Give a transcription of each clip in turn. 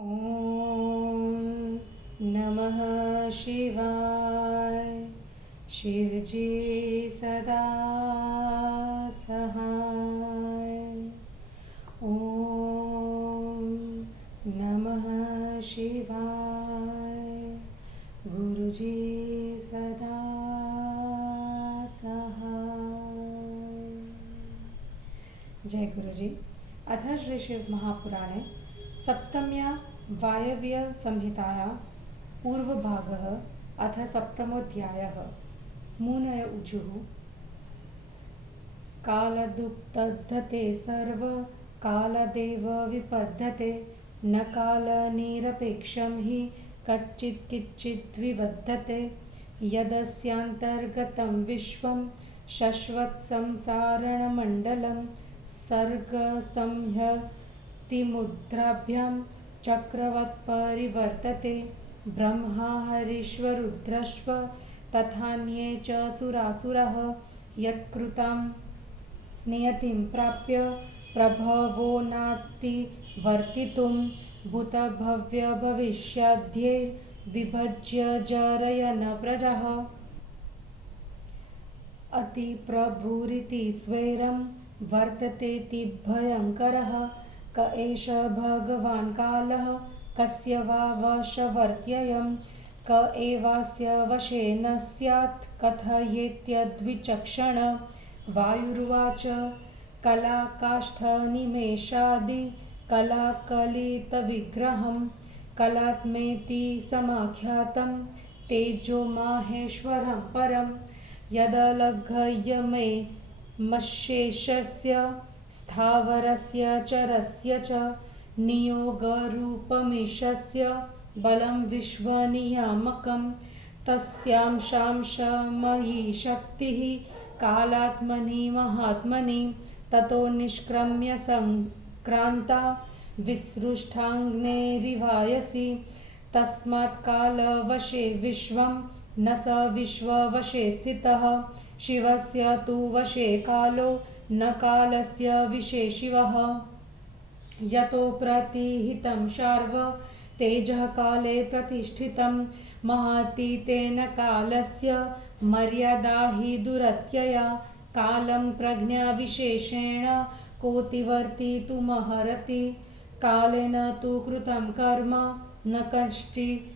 ॐ नमः शिवाय। शिवजी सदा सहाय। ॐ नमः शिवाय। गुरुजी सदा सहाय। जय गुरुजी। अथ श्री शिव महापुराणे सप्तम्या वायव्य संहिताया पूर्वभागः अथ सप्तमोऽध्यायः। मुनय ऊचुः कालदुपतद्धते सर्व कालदेव विपद्यते न कालनिरपेक्षं हि कच्चित् किञ्चित् विबध्यते यदस्यान्तर्गतं विश्वं शश्वत्संसारणमण्डलं सर्गसंहतिमुद्राभ्यां चक्रवत् परिवर्तते ब्रह्मा हरिष्वरुद्रश्व तथान्ये च सुरासुरः यत्कृतां नियतिं प्राप्य प्रभवो नाति वर्तितुं भूतभव्यभविष्यध्ये विभज्य जरयन् प्रजः अतिप्रभुरिति स्वैरं वर्ततेति भयङ्करः क एष भगवान् कालः कस्य वा वशवर्त्ययं क एवास्य वशे न स्यात् कथयेत्यद्विचक्षण। वायुर्वाच कलाकाष्ठनिमेषादि कलाकलितविग्रहं कलात्मेति समाख्यातं तेजो माहेश्वरं परं यदलघयमे मशेषस्य स्थावरस्य चरस्य च नियोगरूपमीशस्य बलं विश्वनियामकं तस्यांशांशमयी शक्तिः कालात्मनि महात्मनि ततो निष्क्रम्य संक्रान्ता विसृष्टाग्नेरिवायसि तस्मात् कालवशे विश्वं न स विश्ववशे स्थितः शिवस्य तु वशे कालो न कालस्य विशे शिवः यतो प्रतिहितं शार्व तेजः काले प्रतिष्ठितं महती तेन कालस्य मर्यादा हि दुरत्यया कालं प्रज्ञाविशेषेण कोतिवर्तितुमर्हति कालेन तु कृतं कर्म न कश्चिदतिवर्तते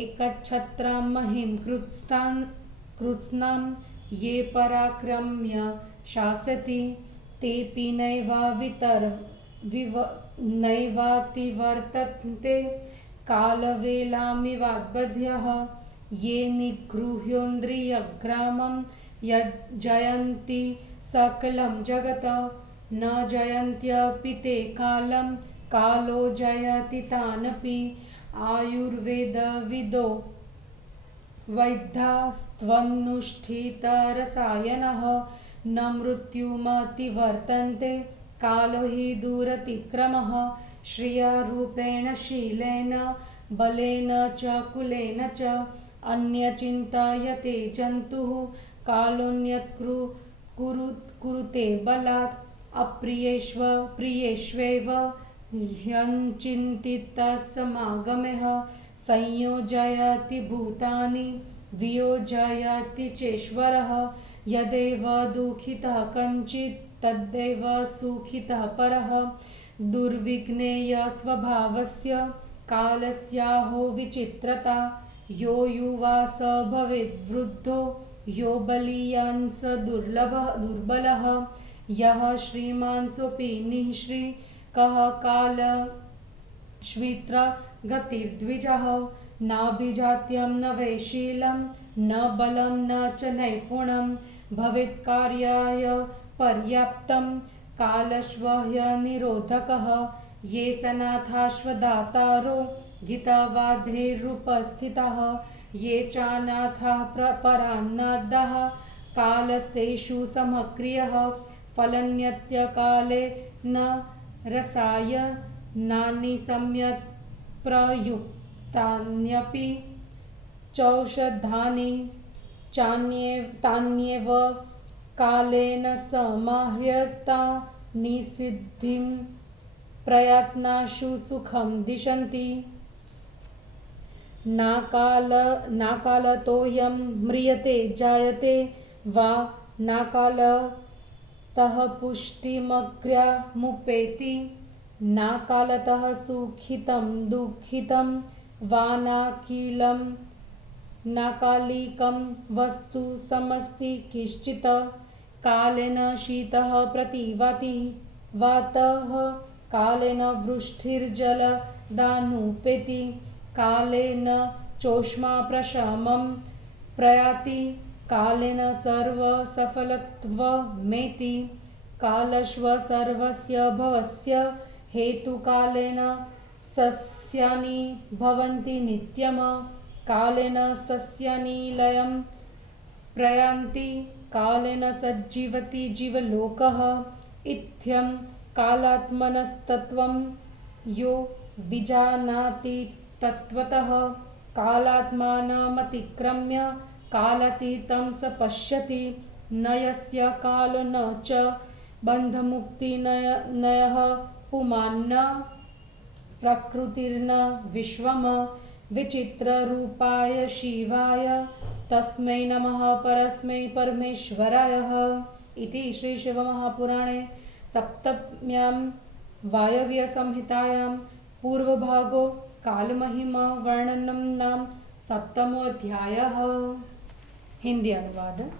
एकच्छत्रां महिं कृत्स्नां ये पराक्रम्य शासति तेऽपि नैवातिवर्तन्ते कालवेलामिवाद्बध्यः ये निगृह्योन्द्रियग्रामं यज्जयन्ति सकलं जगत् न जयन्त्यपि ते कालं कालो जयति तानपि आयुर्वेदविदो वैद्यास्त्वनुष्ठितरसायनः न मृत्युमतिवर्तन्ते कालो हि दुरतिक्रमः श्रियरूपेण शीलेन बलेन च कुलेन च अन्यचिन्तयते जन्तुः कालोऽन्यत् कुरुते बलात् प्रियेष्वेव ह्यञ्चिन्तितसमागमः संयोजयति भूतानि वियोजयति चेश्वरः यदेव दुःखितः कञ्चित् तदेव सुखितः परः दुर्विघ्नेय स्वभावस्य कालस्याहो विचित्रता यो युवा स भवेत् वृद्धो यो बलीयान् स दुर्बलः यः श्रीमान् सोऽपि निःश्री कः कालश्वित्र गतिर्द्विजः नाभिजात्यं न वैशीलं न बलं न च नैपुणं भवेत् कार्याय पर्याप्तं कालश्वह्यनिरोधकः ये सनाथाश्वदातारो गीतवाद्भिरुपस्थिताः ये चानाथाः परान्नादः कालस्तेषु समक्रियः फलन्यत्यकाले न रसाय नानि सम्यक् प्रयुक्तान्यपि चौषधानि तान्येव कालेन समाह्यर्ता निसिद्धिं प्रयत्नाशु सुखं दिशन्ति। नाकालतोऽयं म्रियते जायते वा नाकालतः पुष्टिमग्र्यामुपेति। नाकालतः सुखितं दुःखितं वा नाकालिकं वस्तु समस्ति किश्चित्। कालेन शीतः प्रतिवाति वातः कालेन वृष्टिर्जलदानुपेति। कालेन चोष्मा प्रशमं प्रयाति कालेन सर्वसफलत्वमेति। कालश्व सर्वस्य भवस्य हेतुकालेन सस्यानि भवन्ति नित्यम्। कालेन सस्यानि लयं प्रयान्ति कालेन सज्जीवति जीवलोकः। इत्थं कालात्मनस्तत्त्वं यो विजानाति तत्त्वतः। कालात्मानमतिक्रम्य कालातीतं स पश्यति। न यस्य कालो न च बन्धमुक्तिनयः पुमान्न प्रकृतिर्न विश्वम्। विचित्ररूपाय शिवाय तस्मै नमः परस्मै परमेश्वराय। इति श्री शिवमहापुराणे सप्तम्यां वायव्यसंहितायां पूर्वभागो कालमहिमा वर्णनम नाम सप्तमोऽध्यायः। हिंदी अनुवाद।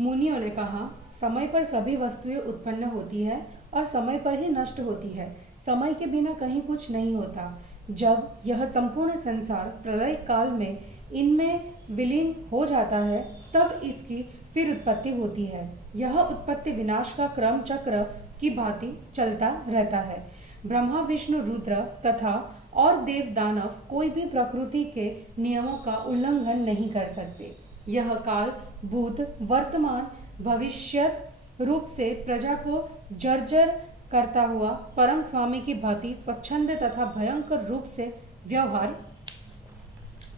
मुनियों ने कहा, समय पर सभी वस्तुएं उत्पन्न होती है और समय पर ही नष्ट होती है। समय के बिना कहीं कुछ नहीं होता। जब यह संपूर्ण संसार प्रलय काल में इनमें विलीन हो जाता है तब इसकी फिर उत्पत्ति होती है। यह उत्पत्ति विनाश का क्रम चक्र की भांति चलता रहता है। ब्रह्मा विष्णु रुद्र तथा और देव दानव कोई भी प्रकृति के नियमों का उल्लंघन नहीं कर सकते। यह काल भूत वर्तमान भविष्यत रूप से प्रजा को जर्जर करता हुआ परम स्वामी की भांति स्वच्छंद तथा भयंकर रूप से व्यवहार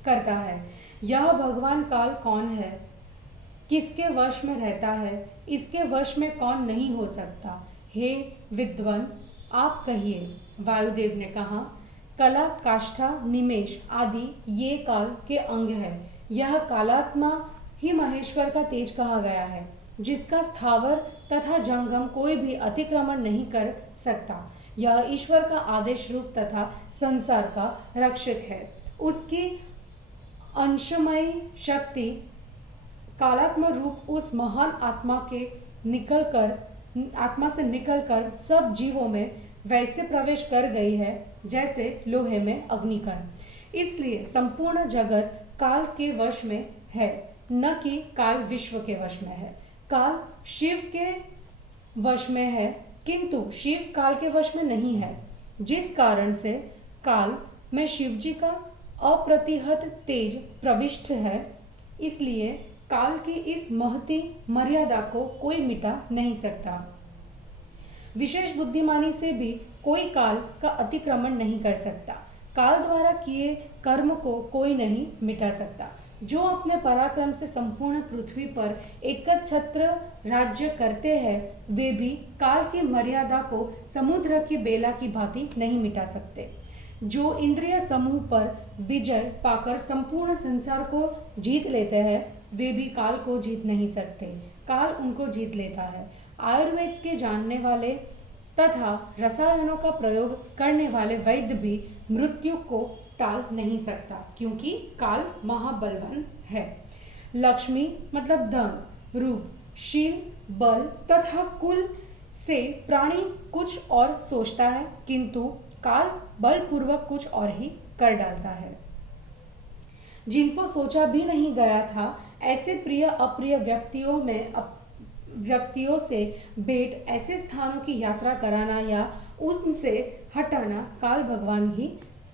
करता है। यह भगवान काल कौन है, किसके वश में रहता है, इसके वश में कौन नहीं हो सकता। हे विद्वान, आप कहिए। वायुदेव ने कहा, कला काष्ठा निमेष आदि ये काल के अंग है। यह कालात्मा ही महेश्वर का तेज कहा गया है, जिसका स्थावर तथा जंगम कोई भी अतिक्रमण नहीं कर सकता। यह ईश्वर का आदेश रूप तथा संसार का रक्षक है। उसकी अंशमयी शक्ति कालात्म रूप उस महान आत्मा से निकलकर सब जीवों में वैसे प्रवेश कर गई है जैसे लोहे में अग्निकण। इसलिए संपूर्ण जगत काल के वश में है, न कि काल विश्व के वश में है। काल शिव के वश में है, किंतु शिव काल के वश में नहीं है। जिस कारण से काल में शिवजी का अप्रतिहत तेज प्रविष्ट है, इसलिए काल की इस महती मर्यादा को कोई मिटा नहीं सकता। विशेष बुद्धिमानी से भी कोई काल का अतिक्रमण नहीं कर सकता। काल द्वारा किए कर्म को कोई नहीं मिटा सकता। जो अपने पराक्रम से संपूर्ण पृथ्वी पर एकछत्र राज्य करते हैं, वे भी काल की मर्यादा को समुद्र की बेला की भांति नहीं मिटा सकते। जो इंद्रिय समूह पर विजय पाकर संपूर्ण संसार को जीत लेते हैं, वे भी काल को जीत नहीं सकते। काल उनको जीत लेता है। आयुर्वेद के जानने वाले तथा रसायनों का प्रयोग करने वाले वैद्य भी मृत्यु को टाल नहीं सकता, क्योंकि काल महाबलवान है। लक्ष्मी मतलब धन, रूप, शील, बल तथा कुल से प्राणी कुछ और सोचता है, किंतु काल बलपूर्वक कुछ और ही कर डालता है। जिनको सोचा भी नहीं गया था, ऐसे प्रिय अप्रिय व्यक्तियों से भेंट, ऐसे स्थानों की यात्रा कराना या उनसे हटाना काल भगवान ही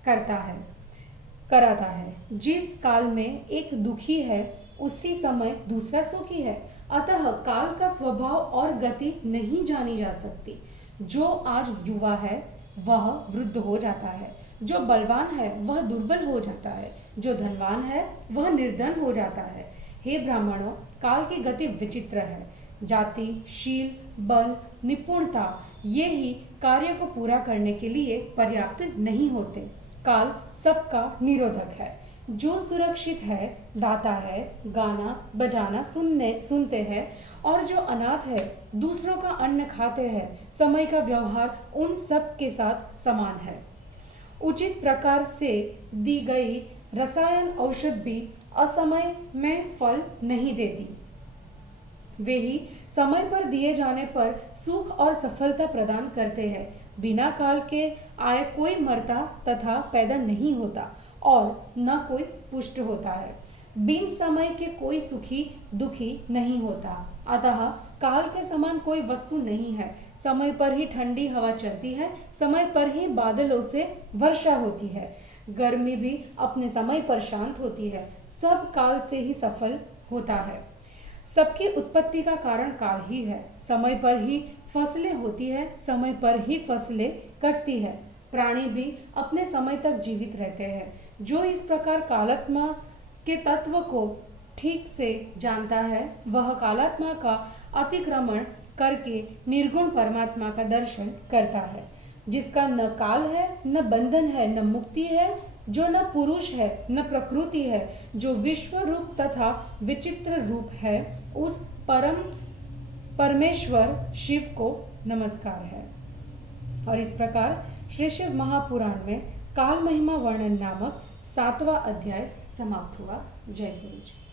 कराता है। जिस काल में एक दुखी है, उसी समय दूसरा सुखी है। अतः काल का स्वभाव और गति नहीं जानी जा सकती। जो आज युवा है वह वृद्ध हो जाता है, जो बलवान है वह दुर्बल हो जाता है, जो धनवान है वह निर्धन हो जाता है। हे ब्राह्मणों, काल की गति विचित्र है। जाति, शील, बल, निपुणता ये ही कार्य को पूरा करने के लिए पर्याप्त नहीं होते। काल सबका निरोधक है। जो सुरक्षित है, दाता है, गाना बजाना सुनते हैं, और जो अनाथ है, दूसरों का अन्न खाते हैं, समय का व्यवहार उन सब के साथ समान है। उचित प्रकार से दी गई रसायन औषध भी असमय में फल नहीं देती। वे ही समय पर दिए जाने पर सुख और सफलता प्रदान करते हैं। बिना काल के आए कोई मरता तथा पैदा नहीं होता और न कोई पुष्ट होता है। बिन समय के कोई सुखी दुखी नहीं होता। अतः काल के समान कोई वस्तु नहीं है। समय पर ही ठंडी हवा चलती है, समय पर ही बादलों से वर्षा होती है, गर्मी भी अपने समय पर शांत होती है। सब काल से ही सफल होता है। सबकी उत्पत्ति का कारण काल ही है। समय पर ही फसलें होती है, समय पर ही फसलें कटती है। प्राणी भी अपने समय तक जीवित रहते हैं। जो इस प्रकार कालात्मा के तत्व को ठीक से जानता है, वह कालात्मा का अतिक्रमण करके निर्गुण परमात्मा का दर्शन करता है, जिसका न काल है, न बंधन है, न मुक्ति है, जो न पुरुष है, न प्रकृति है, जो विश्व रूप तथा विचित्र रूप है। उस परम परमेश्वर शिव को नमस्कार है। और इस प्रकार श्री शिव महापुराण में काल महिमा वर्णन नामक 7वां अध्याय समाप्त हुआ। जय गुरु जी।